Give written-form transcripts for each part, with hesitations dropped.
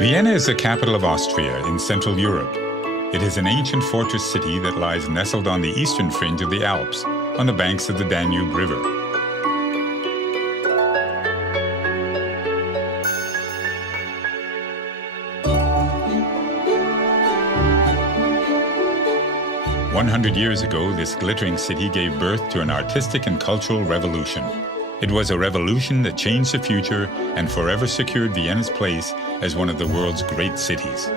Vienna is the capital of Austria in Central Europe. It is an ancient fortress city that lies nestled on the eastern fringe of the Alps, on the banks of the Danube River. "100 years ago, this glittering city gave birth to an artistic and cultural revolution. It was a revolution that changed the future and forever secured Vienna's place as one of the world's great cities.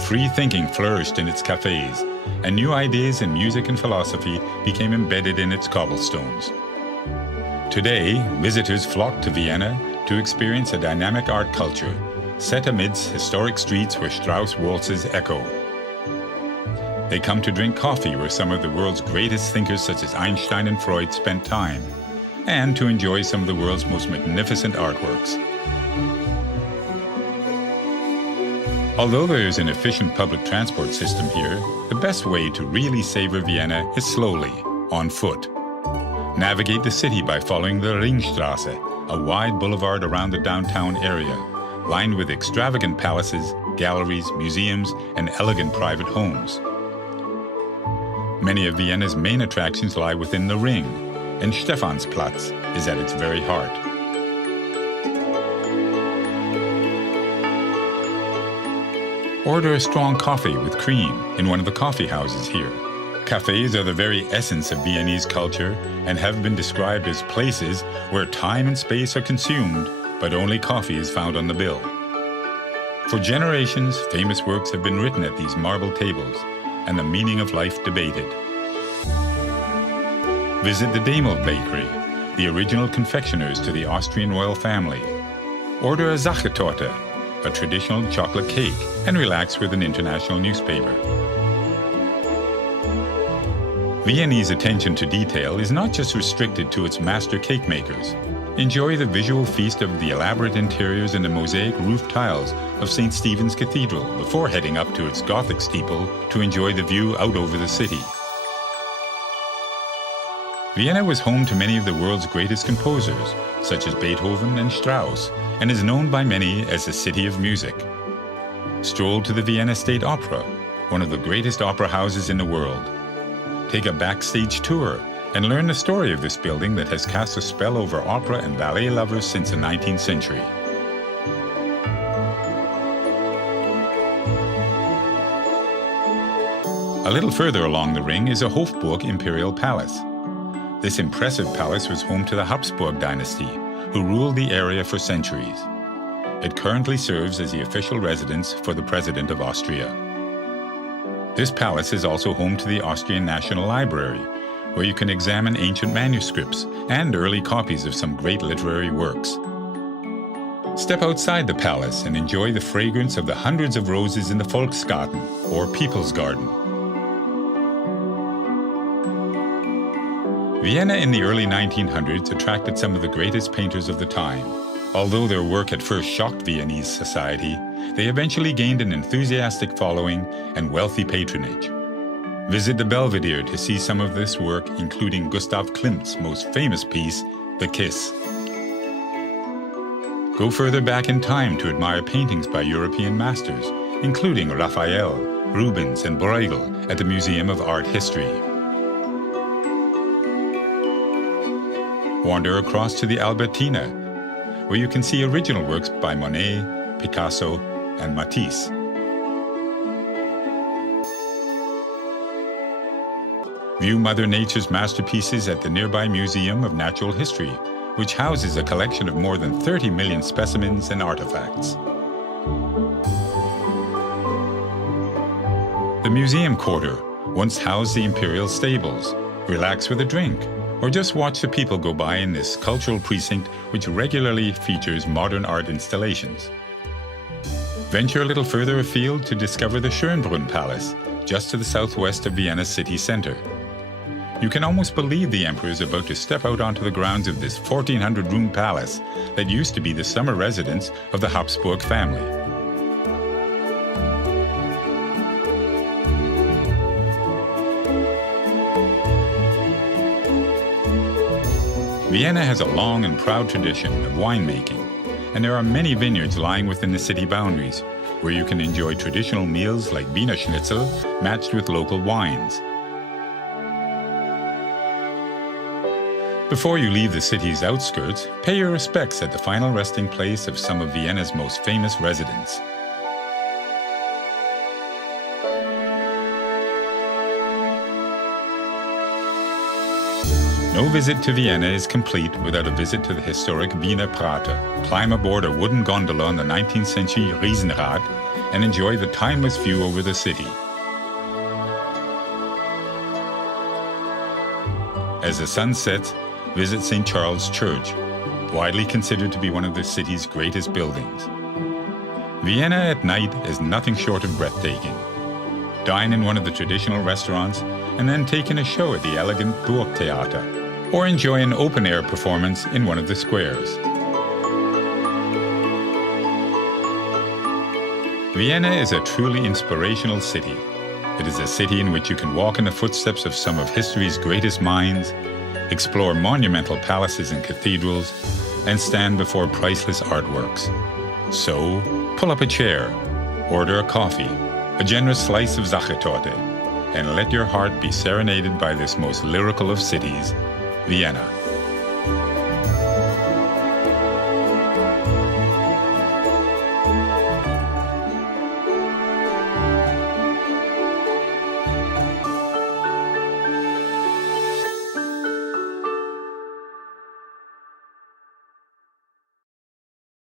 Free thinking flourished in its cafes, and new ideas in music and philosophy became embedded in its cobblestones. Today, visitors flock to Vienna to experience a dynamic art culture, set amidst historic streets where Strauss waltzes echo. They come to drink coffee where some of the world's greatest thinkers such as Einstein and Freud spent time, and to enjoy some of the world's most magnificent artworks. Although there is an efficient public transport system here, the best way to really savor Vienna is slowly, on foot. Navigate the city by following the Ringstraße, a wide boulevard around the downtown area, lined with extravagant palaces, galleries, museums, and elegant private homes. Many of Vienna's main attractions lie within the Ring, and Stephansplatz is at its very heart. Order a strong coffee with cream in one of the coffee houses here. Cafes are the very essence of Viennese culture and have been described as places where time and space are consumed, but only coffee is found on the bill. For generations, famous works have been written at these marble tables, and the meaning of life debated. Visit the Demel Bakery, the original confectioners to the Austrian royal family. Order a Sachertorte, a traditional chocolate cake, and relax with an international newspaper. Viennese attention to detail is not just restricted to its master cake makers. Enjoy the visual feast of the elaborate interiors and the mosaic roof tiles of St. Stephen's Cathedral before heading up to its Gothic steeple to enjoy the view out over the city. Vienna was home to many of the world's greatest composers, such as Beethoven and Strauss, and is known by many as the City of Music. Stroll to the Vienna State Opera, one of the greatest opera houses in the world. Take a backstage tour and learn the story of this building that has cast a spell over opera and ballet lovers since the 19th century. A little further along the Ring is a Hofburg Imperial Palace. This impressive palace was home to the Habsburg dynasty, who ruled the area for centuries. It currently serves as the official residence for the President of Austria. This palace is also home to the Austrian National Library, where you can examine ancient manuscripts and early copies of some great literary works. Step outside the palace and enjoy the fragrance of the hundreds of roses in the Volksgarten, or People's Garden. Vienna in the early 1900s attracted some of the greatest painters of the time. Although their work at first shocked Viennese society, they eventually gained an enthusiastic following and wealthy patronage. Visit the Belvedere to see some of this work, including Gustav Klimt's most famous piece, The Kiss. Go further back in time to admire paintings by European masters, including Raphael, Rubens, and Bruegel at the Museum of Art History. Wander across to the Albertina, where you can see original works by Monet, Picasso, and Matisse. View Mother Nature's masterpieces at the nearby Museum of Natural History, which houses a collection of more than 30 million specimens and artifacts. The museum quarter once housed the imperial stables. Relax with a drink, or just watch the people go by in this cultural precinct which regularly features modern art installations. Venture a little further afield to discover the Schönbrunn Palace, just to the southwest of Vienna's city center. You can almost believe the emperor is about to step out onto the grounds of this 1,400-room palace that used to be the summer residence of the Habsburg family. Vienna has a long and proud tradition of winemaking, and there are many vineyards lying within the city boundaries, where you can enjoy traditional meals like Wiener Schnitzel matched with local wines. Before you leave the city's outskirts, pay your respects at the final resting place of some of Vienna's most famous residents. No visit to Vienna is complete without a visit to the historic Wiener Prater. Climb aboard a wooden gondola on the 19th century Riesenrad and enjoy the timeless view over the city. As the sun sets, visit St. Charles Church, widely considered to be one of the city's greatest buildings. Vienna at night is nothing short of breathtaking. Dine in one of the traditional restaurants and then take in a show at the elegant Burgtheater, or enjoy an open-air performance in one of the squares. Vienna is a truly inspirational city. It is a city in which you can walk in the footsteps of some of history's greatest minds, explore monumental palaces and cathedrals, and stand before priceless artworks. So, pull up a chair, order a coffee, a generous slice of Sachertorte, and let your heart be serenaded by this most lyrical of cities, Vienna.